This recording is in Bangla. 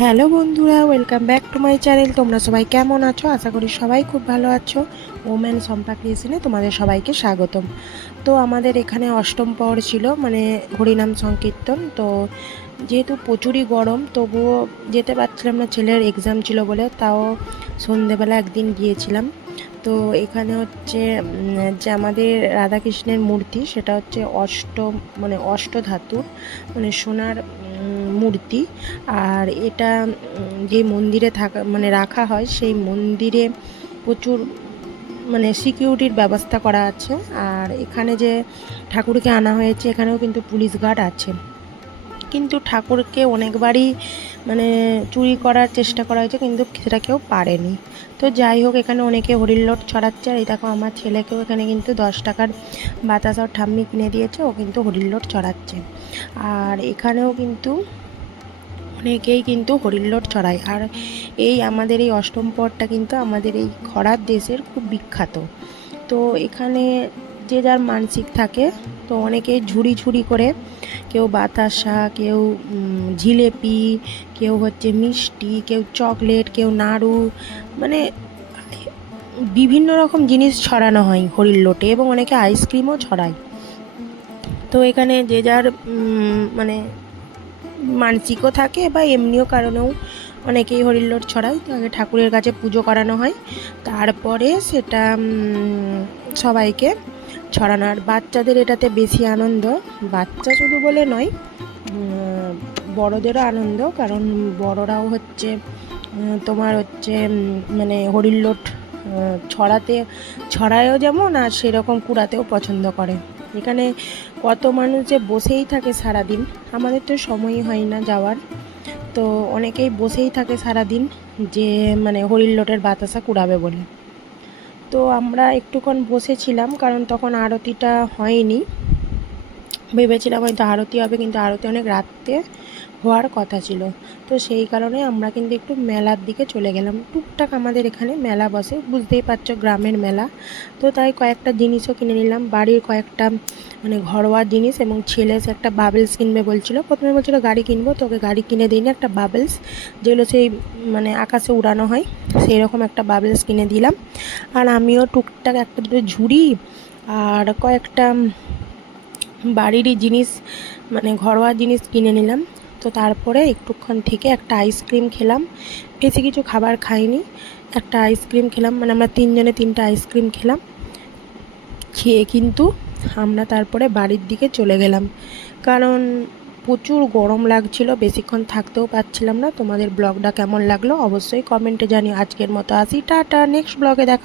হ্যালো বন্ধুরা welcome back to my channel তোমরা সবাই কেমন আছো? আশা করি সবাই খুব ভালো আছো। ওম্যান সম্পা ক্রিয়েশনে তোমাদের সবাইকে স্বাগতম। তো আমাদের এখানে অষ্টম পর ছিল মানে হরিনাম সংকীর্তন। তো যেহেতু প্রচুরই গরম, তবুও যেতে পারছিলাম না, ছেলের এক্সাম ছিল বলে, তাও সন্ধেবেলা একদিন গিয়েছিলাম। তো এখানে হচ্ছে যে আমাদের রাধাকৃষ্ণের মূর্তি, সেটা হচ্ছে অষ্ট মানে অষ্ট ধাতুর মানে সোনার মূর্তি। আর এটা যে মন্দিরে থাকা মানে রাখা হয়, সেই মন্দিরে প্রচুর মানে সিকিউরিটির ব্যবস্থা করা আছে। আর এখানে যে ঠাকুরকে আনা হয়েছে, এখানেও কিন্তু পুলিশ গার্ড আছে। কিন্তু ঠাকুরকে অনেকবারই মানে চুরি করার চেষ্টা করা হয়েছে, কিন্তু সেটা কেউ পারেনি। তো যাই হোক, এখানে অনেকে হরিল্লোট ছড়াচ্ছে। আর এই দেখো, আমার ছেলেকেও এখানে কিন্তু দশ টাকার বাতাস আর ঠাম্মি কিনে দিয়েছে, ও কিন্তু হরিল্লোট ছড়াচ্ছে। আর এখানেও কিন্তু অনেকেই কিন্তু হরিল্লোট ছড়ায় আর এই আমাদের এই অষ্টম পরটা কিন্তু আমাদের এই খরার দেশের খুব বিখ্যাত। তো এখানে যে যার মানসিক থাকে, তো অনেকেই ঝুড়ি ঝুড়ি করে, কেউ বাতাসা, কেউ জিলেপি, কেউ হচ্ছে মিষ্টি, কেউ চকলেট, কেউ নাড়ু মানে বিভিন্ন রকম জিনিস ছড়ানো হয় হরির লোটে এবং অনেকে আইসক্রিমও ছড়ায়। তো এখানে যে যার মানে মানসিকও থাকে বা এমনিও কারণেও অনেকেই হরিল্লোট ছড়ায়, তো আগে ঠাকুরের কাছে পুজো করানো হয়। তারপরে সেটা সবাইকে ছড়ানো। আর বাচ্চাদের এটাতে বেশি আনন্দ, বাচ্চা শুধু বলে নয় বড়দেরও আনন্দ, কারণ বড়রাও হচ্ছে তোমার হচ্ছে মানে হরিল্লোট ছড়াতে, ছড়ায়ও যেমন আর সেরকম কুড়াতেও পছন্দ করে। এখানে কত মানুষ যে বসেই থাকে সারাদিন, আমাদের তো সময়ই হয় না যাওয়ার। তো অনেকেই বসেই থাকে সারাদিন, যে মানে হরিল্লোটের বাতাসা কুড়াবে বলে। তো আমরা একটুক্ষণ বসেছিলাম, কারণ তখন আরতিটা হয়নি। ভেবেছিলাম হয়তো আরতি হবে, কিন্তু আরতি অনেক রাত্রে হওয়ার কথা ছিল। তো সেই কারণে আমরা কিন্তু একটু মেলার দিকে চলে গেলাম। টুকটাক আমাদের এখানে মেলা বসে, বুঝতেই পারছ গ্রামের মেলা। তো তাই কয়েকটা জিনিসও কিনে নিলাম। বাড়ির কয়েকটা মানে ঘরোয়া জিনিস এবং ছেলে একটা বাবেলস কিনবে বলছিল, প্রথমে বলছিল গাড়ি কিনবো, তোকে গাড়ি কিনে দিইনি, একটা বাবেলস যেগুলো সেই মানে আকাশে উড়ানো হয় সেই রকম একটা বাবেলস কিনে দিলাম। আর আমিও টুকটাক একটা দুটো ঝুড়ি আর কয়েকটা বাড়িরই জিনিস মানে ঘরোয়া জিনিস কিনে নিলাম। তো তারপরে একটুক্ষণ থেকে একটা আইসক্রিম খেলাম। বেশি কিছু খাবার খাইনি, একটা আইসক্রিম খেলাম। মানে আমরা তিনজনে তিনটা আইসক্রিম খেলাম। খেয়ে কিন্তু আমরা তারপরে বাড়ির দিকে চলে গেলাম। কারণ প্রচুর গরম লাগছিল, বেশিক্ষণ থাকতেও পারছিলাম না। তোমাদের ব্লগটা কেমন লাগল অবশ্যই কমেন্টে জানিও। আজকের মতো আসি, টাটা নেক্সট ব্লগে দেখা